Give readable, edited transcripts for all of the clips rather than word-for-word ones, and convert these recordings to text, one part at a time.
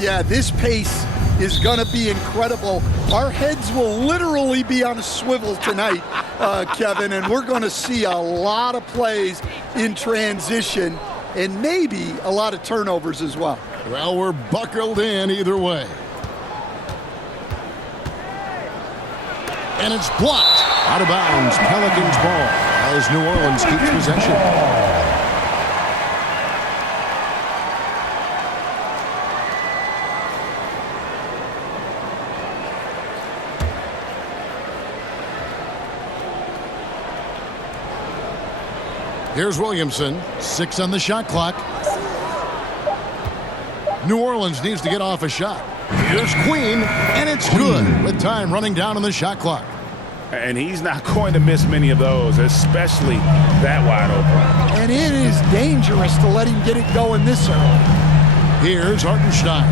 yeah, this pace is going to be incredible. Our heads will literally be on a swivel tonight, Kevin, and we're going to see a lot of plays in transition and maybe a lot of turnovers as well. Well, we're buckled in either way. And it's blocked. Out of bounds, Pelicans ball as New Orleans keeps possession. Here's Williamson, 6 on the shot clock. New Orleans needs to get off a shot. Here's Queen, and it's good with time running down on the shot clock. And he's not going to miss many of those, especially that wide open. And it is dangerous to let him get it going this early. Here's Hartenstein.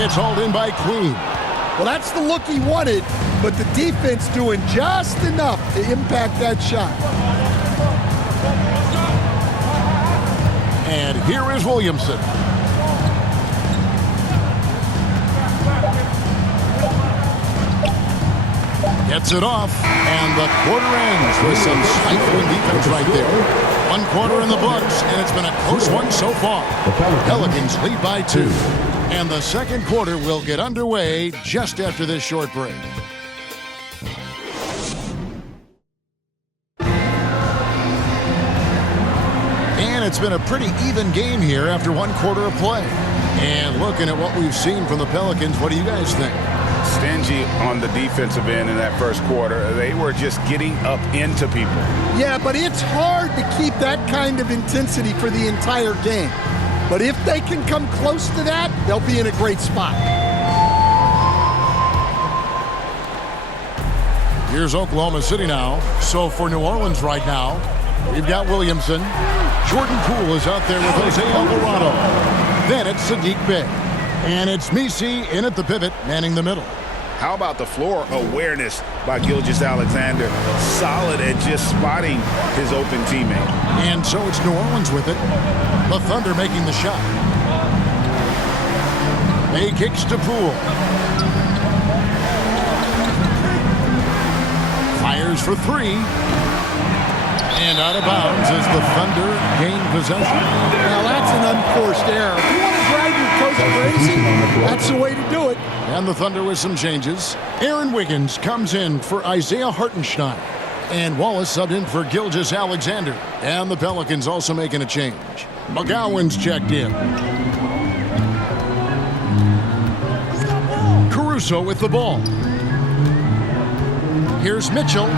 It's hauled in by Queen. Well, that's the look he wanted, but the defense doing just enough to impact that shot. And here is Williamson. Gets it off, and the quarter ends with some stifling defense right there. 1 quarter in the books, and it's been a close one so far. Pelicans lead by 2. And the second quarter will get underway just after this short break. And it's been a pretty even game here after 1 quarter of play. And looking at what we've seen from the Pelicans, what do you guys think? Stingy on the defensive end in that first quarter. They were just getting up into people. Yeah, but it's hard to keep that kind of intensity for the entire game. But if they can come close to that, they'll be in a great spot. Here's Oklahoma City now. So for New Orleans right now, we've got Williamson. Jordan Poole is out there with Jose Alvarado. Then it's Sadiq Bey. And it's Misi in at the pivot, manning the middle. How about the floor awareness by Gilgeous-Alexander? Solid at just spotting his open teammate. And so it's New Orleans with it. The Thunder making the shot. Bey kicks to Poole. Fires for 3. And out of bounds as the Thunder gain possession. Now that's an unforced error. If you want to drive your coach crazy, that's the way to do it. And the Thunder with some changes. Aaron Wiggins comes in for Isaiah Hartenstein. And Wallace subbed in for Gilgeous-Alexander. And the Pelicans also making a change. McGowan's checked in. Caruso with the ball. Here's Mitchell.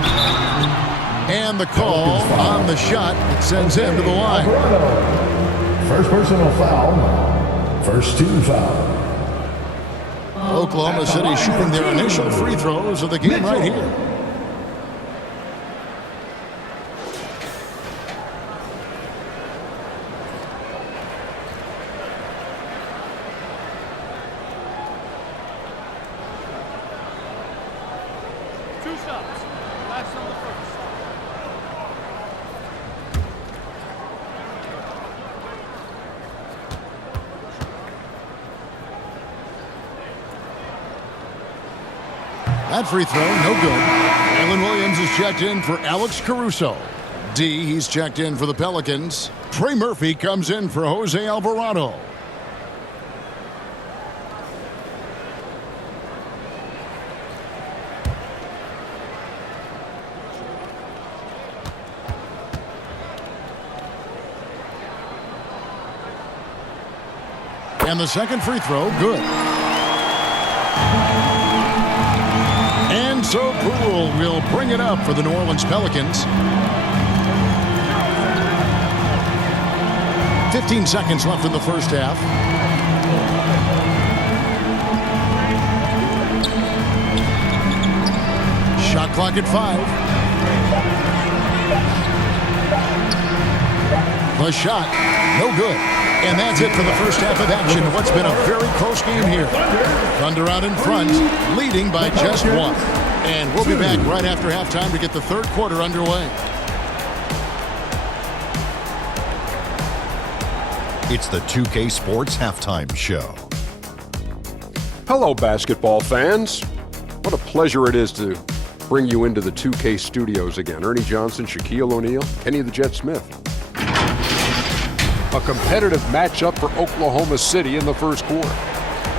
And the call on the shot. It sends him to the line. First personal foul. First team foul. Oklahoma City shooting their initial free throws of the game right here. That free throw, no good. Alan Williams is checked in for Alex Caruso. D, he's checked in for the Pelicans. Trey Murphy comes in for Jose Alvarado. And the second free throw, good. And so Poole will bring it up for the New Orleans Pelicans. 15 seconds left in the first half. Shot clock at 5. The shot, no good. And that's it for the first half of action of what's been a very close game here. Thunder out in front, leading by just 1. And we'll be back right after halftime to get the third quarter underway. It's the 2K Sports Halftime Show. Hello, basketball fans. What a pleasure it is to bring you into the 2K studios again. Ernie Johnson, Shaquille O'Neal, Kenny the Jet Smith. A competitive matchup for Oklahoma City in the first quarter.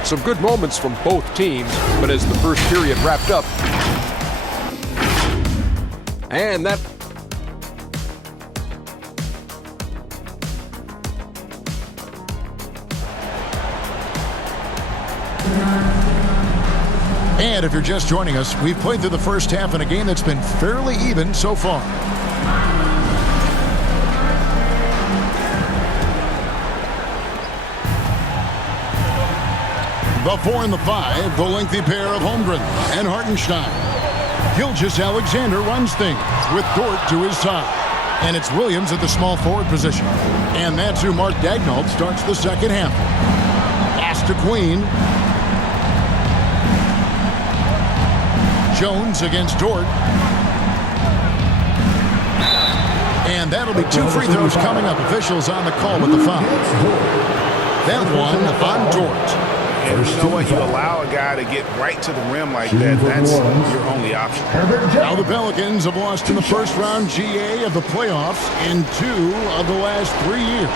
Some good moments from both teams, but as the first period wrapped up, and that And if you're just joining us, we've played through the first half in a game that's been fairly even so far. The 4 and the 5, the lengthy pair of Holmgren and Hartenstein. Gilgeous-Alexander runs things with Dort to his side. And it's Williams at the small forward position. And that's who Mark Daignault starts the second half. Pass to Queen. Jones against Dort. And that'll be 2 free throws coming up. Officials on the call with the foul. That one on Dort. And you know what? You allow a guy to get right to the rim like that, that's your only option. Now the Pelicans have lost in the first round GA of the playoffs in 2 of the last 3 years.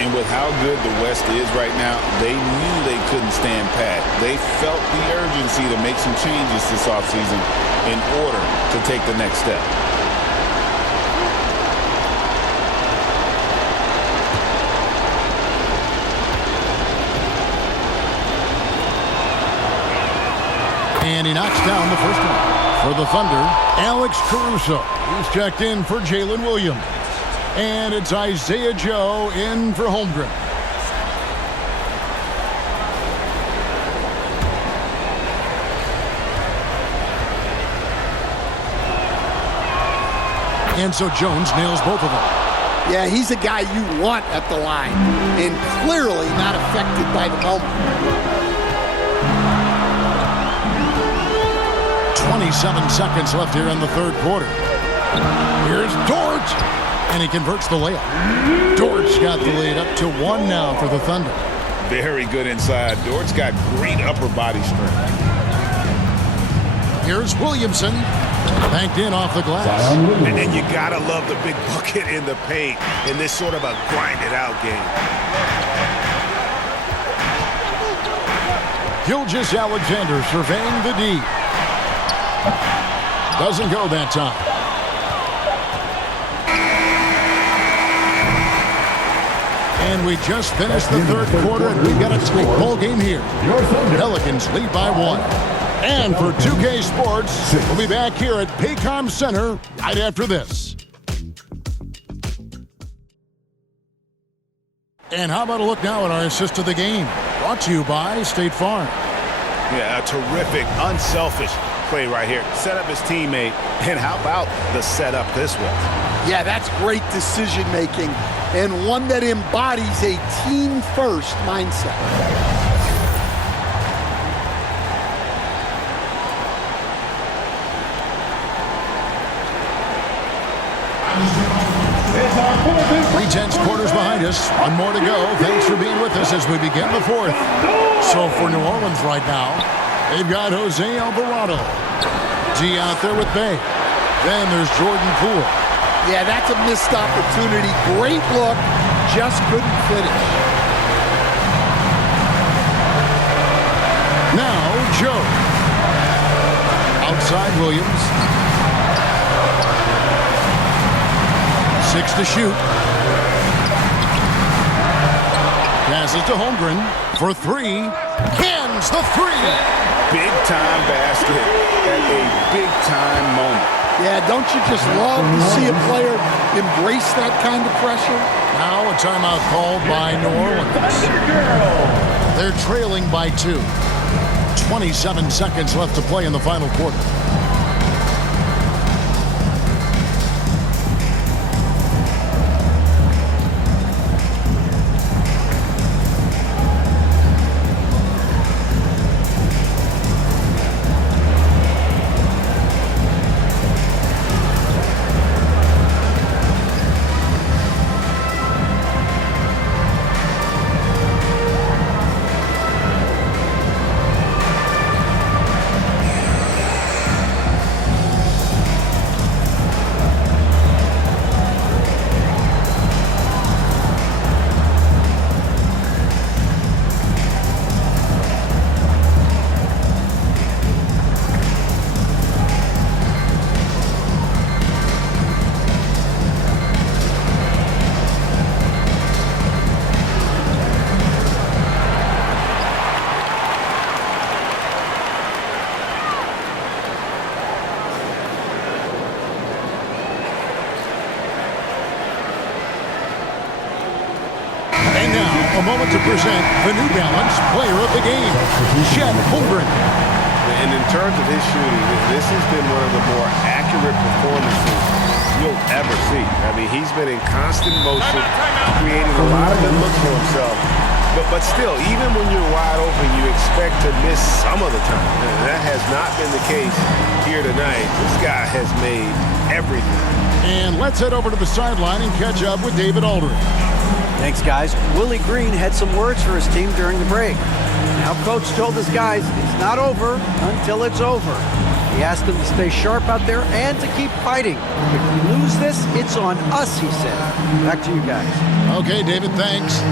And with how good the West is right now, they knew they couldn't stand pat. They felt the urgency to make some changes this offseason in order to take the next step. And he knocks down the first one. For the Thunder, Alex Caruso. He's checked in for Jalen Williams. And it's Isaiah Joe in for Holmgren. And so Jones nails both of them. Yeah, he's a guy you want at the line, and clearly not affected by the moment. 27 seconds left here in the third quarter. Here's Dort, and he converts the layup. Dort's got the lead up to 1 now for the Thunder. Very good inside. Dort's got great upper body strength. Here's Williamson, banked in off the glass. And then you gotta love the big bucket in the paint in this sort of a grind-it-out game. Gilgeous-Alexander surveying the D. Doesn't go that time. And we just finished the third quarter, and we've got a tight ball game here. Pelicans lead by 1. And for 2K Sports, we'll be back here at Paycom Center right after this. And how about a look now at our assist of the game? Brought to you by State Farm. Yeah, a terrific, unselfish play right here. Set up his teammate, and how about the setup this way? Yeah, that's great decision making, and one that embodies a team-first mindset. Three-tenths quarters behind us. 1 more to go. Thanks for being with us as we begin the fourth. So for New Orleans right now, they've got Jose Alvarado. G out there with Bay. Then there's Jordan Poole. Yeah, that's a missed opportunity. Great look, just couldn't finish. Now Joe. Outside Williams. 6 to shoot. Passes to Holmgren for 3. Cans the 3. Big-time basket at a big-time moment. Yeah, don't you just love to see a player embrace that kind of pressure? Now a timeout called by New Orleans. They're trailing by 2. 27 seconds left to play in the final quarter. a moment to present the New Balance Player of the Game, Chet Holmgren. And in terms of his shooting, this has been one of the more accurate performances you'll ever see. I mean, he's been in constant motion, creating a lot of good looks for himself. But still, even when you're wide open, you expect to miss some of the time. And that has not been the case here tonight. This guy has made everything. And let's head over to the sideline and catch up with David Aldridge. Thanks, guys. Willie Green had some words for his team during the break. Now, Coach told his guys it's not over until it's over. He asked them to stay sharp out there and to keep fighting. If we lose this, it's on us, he said. Back to you guys. Okay, David, thanks.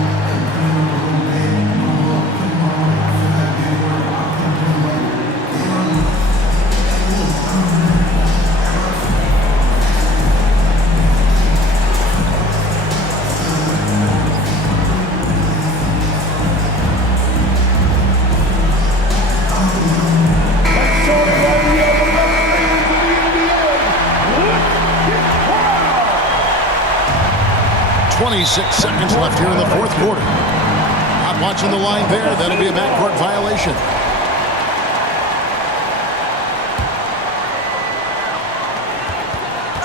Seconds left here in the fourth quarter. Not watching the line there. That'll be a backcourt violation.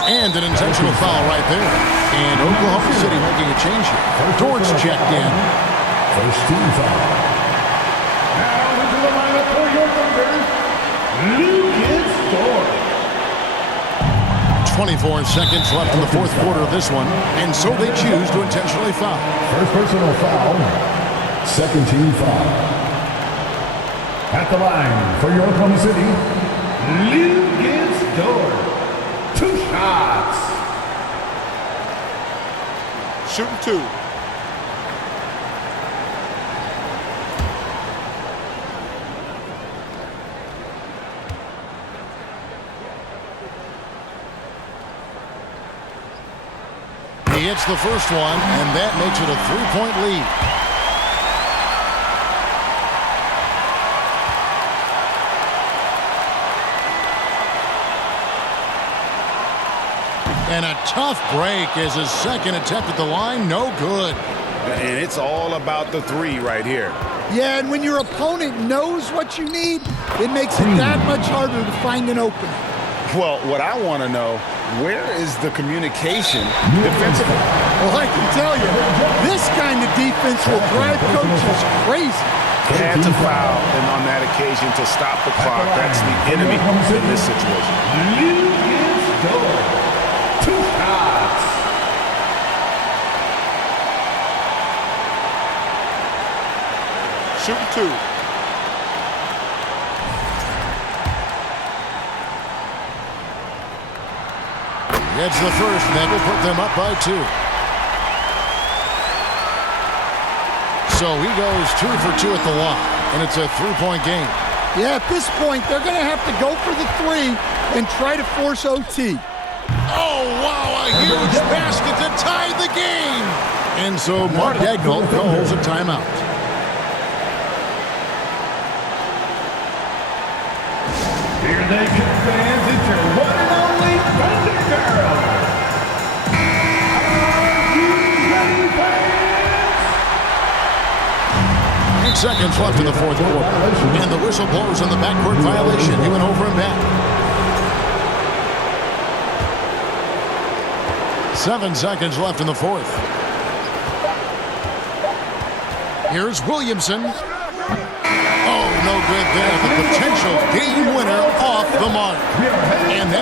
And an intentional foul right there. And Oklahoma City making a change here. George checked in. First team foul. Now into the lineup for your Lucas. 24 seconds left in the fourth quarter of this one, and so they choose to intentionally foul. First personal foul, second team foul. At the line for your Oklahoma City, Lucas Dort. 2 shots. Shooting 2. He hits the first one, and that makes it a 3-point lead. And a tough break as his second attempt at the line, no good. And it's all about the 3 right here. Yeah, and when your opponent knows what you need, it makes it that much harder to find an opening. Well, what I want to know, where is the communication defensively? Well, I can tell you, this kind of defense will drive coaches crazy. Had to foul, and on that occasion to stop the clock. That's the enemy in this situation. Lucas Dort. 2 shots. Shooting 2. Gets the first, and that will put them up by 2. So he goes 2 for 2 at the line, and it's a 3-point game. Yeah, at this point, they're going to have to go for the 3 and try to force OT. Oh, wow, a huge basket to tie the game. And so Mark Dagnall calls a timeout. Here they come, fans. It's your one and only Thunder Girl. Are you ready, fans? 8 seconds left in the fourth quarter. And the whistle blows on the backcourt violation. He went over and back. 7 seconds left in the fourth. Here's Williamson. Oh, no good there. The potential game winner off the mark. And that's